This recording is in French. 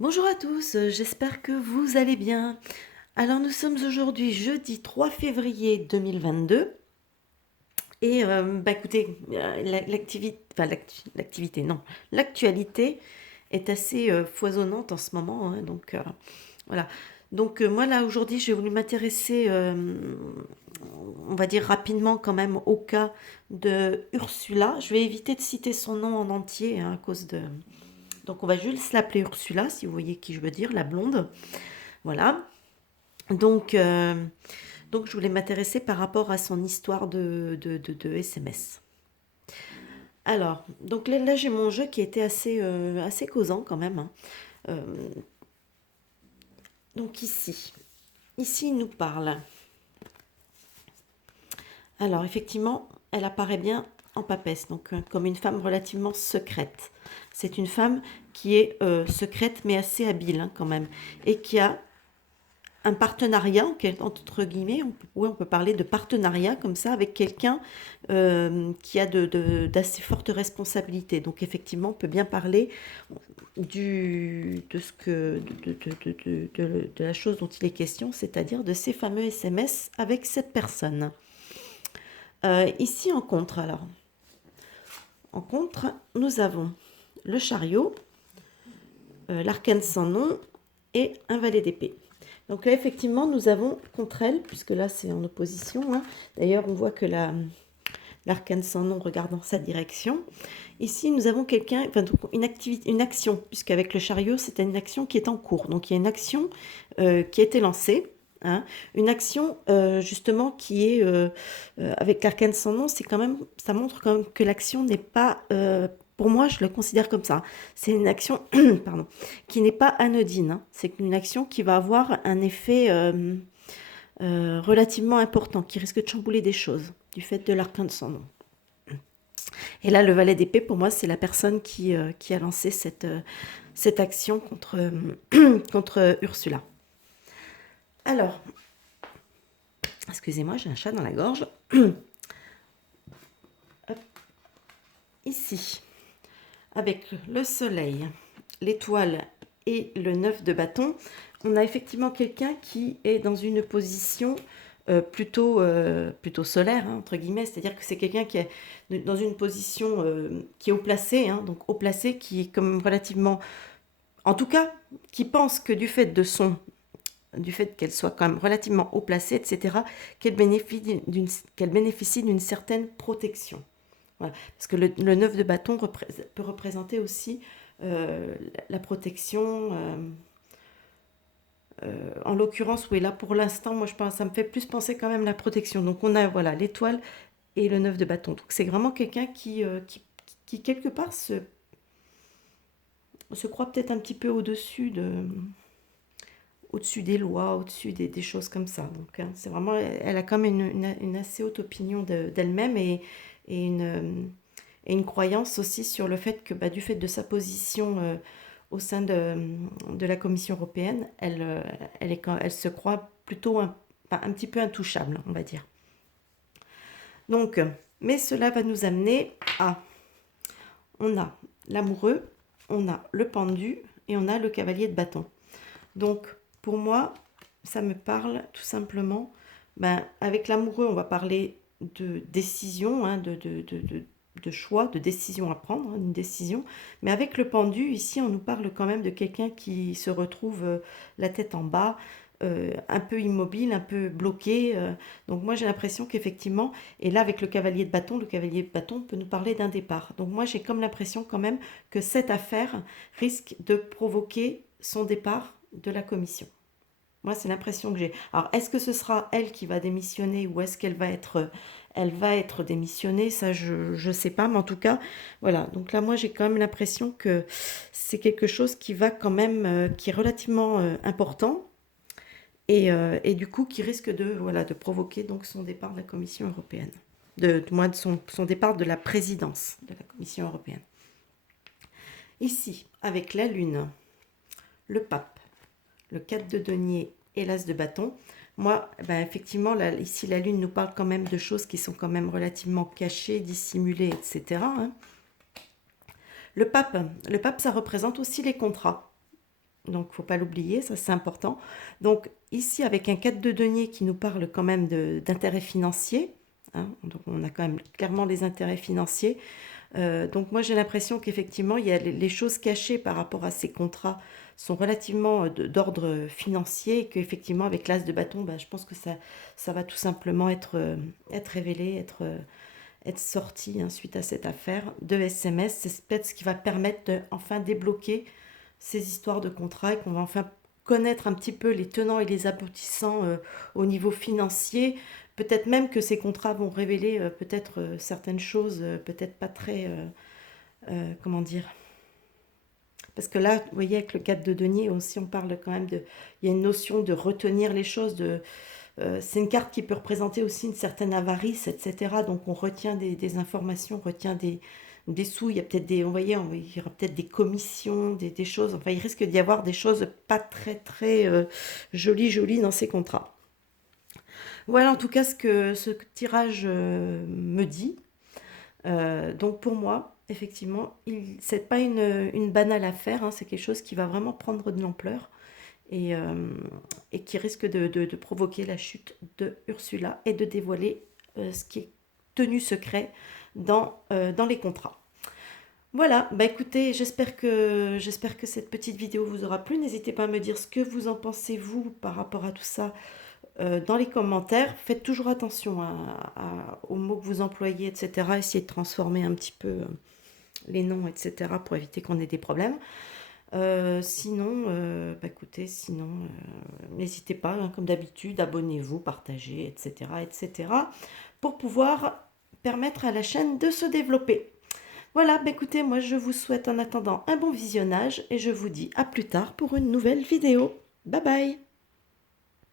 Bonjour à tous, j'espère que vous allez bien. Alors nous sommes aujourd'hui jeudi 3 février 2022 et écoutez, l'activité, non, l'actualité est assez foisonnante en ce moment, hein, donc voilà. Donc moi là aujourd'hui j'ai voulu m'intéresser, on va dire rapidement quand même au cas de Ursula. Je vais éviter de citer son nom en entier hein, à cause de... Donc on va juste l'appeler Ursula si vous voyez qui je veux dire, la blonde. Voilà. Donc, euh, donc je voulais m'intéresser par rapport à son histoire de SMS. Alors, donc là j'ai mon jeu qui était assez causant quand même, hein. Euh, donc ici il nous parle. Alors effectivement, elle apparaît bien en papesse, donc comme une femme relativement secrète. C'est une femme qui est secrète mais assez habile hein, quand même, et qui a un partenariat, entre guillemets, on peut parler de partenariat comme ça avec quelqu'un qui a d'assez fortes responsabilités. Donc effectivement, on peut bien parler de, ce que, de la chose dont il est question, c'est-à-dire de ces fameux SMS avec cette personne. Ici en contre, alors. En contre, nous avons le chariot, l'arcane sans nom et un valet d'épée. Donc là, effectivement, nous avons contre elle, puisque là, c'est en opposition. Hein. D'ailleurs, on voit que l'arcane sans nom regarde dans sa direction. Ici, nous avons quelqu'un, enfin, une activité, une action, puisqu'avec le chariot, c'est une action qui est en cours. Donc, il y a une action qui a été lancée. Hein. Une action, justement, qui est avec l'arcane sans nom, c'est quand même, ça montre quand même que l'action n'est pas pour moi, je le considère comme ça. C'est une action pardon, qui n'est pas anodine. Hein. C'est une action qui va avoir un effet relativement important, qui risque de chambouler des choses du fait de l'arcane de son nom. Et là, le valet d'épée, pour moi, c'est la personne qui a lancé cette action contre Ursula. Alors, excusez-moi, j'ai un chat dans la gorge. Hop, ici, avec le soleil, l'étoile et le 9 de bâton, on a effectivement quelqu'un qui est dans une position plutôt solaire, hein, entre guillemets, c'est-à-dire que c'est quelqu'un qui est dans une position qui est haut placé, hein, donc haut placé, qui est comme relativement, en tout cas, qui pense que du fait qu'elle soit quand même relativement haut placée, etc., qu'elle bénéficie d'une certaine protection. Voilà. Parce que le 9 de bâton peut représenter aussi la protection. En l'occurrence, oui, là pour l'instant, moi je pense, ça me fait plus penser quand même à la protection. Donc on a voilà l'étoile et le 9 de bâton. Donc c'est vraiment quelqu'un qui quelque part se croit peut-être un petit peu au-dessus des lois, au-dessus des choses comme ça. Donc hein, c'est vraiment, elle a quand même une assez haute opinion d'elle-même et et une croyance aussi sur le fait que bah, du fait de sa position au sein de la Commission européenne, elle se croit plutôt un petit peu intouchable, on va dire. Donc, mais cela va nous amener à, on a l'amoureux, on a le pendu et on a le cavalier de bâton. Donc, pour moi, ça me parle tout simplement, ben, avec l'amoureux, on va parler de décision, hein, de choix, de décision à prendre, hein, une décision. Mais avec le pendu, ici, on nous parle quand même de quelqu'un qui se retrouve la tête en bas, un peu immobile, un peu bloqué. Donc moi, j'ai l'impression qu'effectivement, et là, avec le cavalier de bâton peut nous parler d'un départ. Donc moi, j'ai comme l'impression quand même que cette affaire risque de provoquer son départ de la commission. Moi, c'est l'impression que j'ai. Alors, est-ce que ce sera elle qui va démissionner ou est-ce elle va être démissionnée? Ça, je sais pas, mais en tout cas, voilà. Donc là, moi, j'ai quand même l'impression que c'est quelque chose qui va quand même, qui est relativement important et du coup, qui risque de provoquer donc son départ de la Commission européenne, de son départ de la présidence de la Commission européenne. Ici, avec la Lune, le pape, le 4 de denier et l'as de bâton, moi, ben effectivement, là, ici, la Lune nous parle quand même de choses qui sont quand même relativement cachées, dissimulées, etc. Hein. Le pape, ça représente aussi les contrats. Donc, faut pas l'oublier, ça c'est important. Donc, ici, avec un 4 de denier qui nous parle quand même d'intérêts financiers, hein, donc on a quand même clairement les intérêts financiers. Donc, moi, j'ai l'impression qu'effectivement, il y a les choses cachées par rapport à ces contrats sont relativement d'ordre financier et qu'effectivement, avec l'as de bâton, bah, je pense que ça va tout simplement être révélé, être sorti hein, suite à cette affaire de SMS. C'est peut-être ce qui va permettre de enfin débloquer ces histoires de contrats et qu'on va enfin connaître un petit peu les tenants et les aboutissants au niveau financier. Peut-être même que ces contrats vont révéler peut-être certaines choses, peut-être pas très, comment dire. Parce que là, vous voyez, avec le 4 de denier aussi, on parle quand même de... Il y a une notion de retenir les choses, c'est une carte qui peut représenter aussi une certaine avarice, etc. Donc on retient des informations, on retient des sous, il y a peut-être des, vous voyez, il y aura peut-être des commissions, des choses, enfin il risque d'y avoir des choses pas très très jolies dans ces contrats. Voilà en tout cas ce que ce tirage me dit. Donc pour moi, effectivement, c'est pas une banale affaire, hein, c'est quelque chose qui va vraiment prendre de l'ampleur et, euh, et qui risque de provoquer la chute de Ursula et de dévoiler ce qui est tenu secret dans les contrats. Voilà, bah écoutez, j'espère que cette petite vidéo vous aura plu. N'hésitez pas à me dire ce que vous en pensez, vous, par rapport à tout ça, dans les commentaires. Faites toujours attention aux mots que vous employez, etc. Essayez de transformer un petit peu les noms, etc. pour éviter qu'on ait des problèmes. Sinon, bah écoutez, sinon, n'hésitez pas, hein, comme d'habitude, abonnez-vous, partagez, etc., etc., pour pouvoir permettre à la chaîne de se développer. Voilà, bah écoutez, moi je vous souhaite en attendant un bon visionnage et je vous dis à plus tard pour une nouvelle vidéo. Bye bye!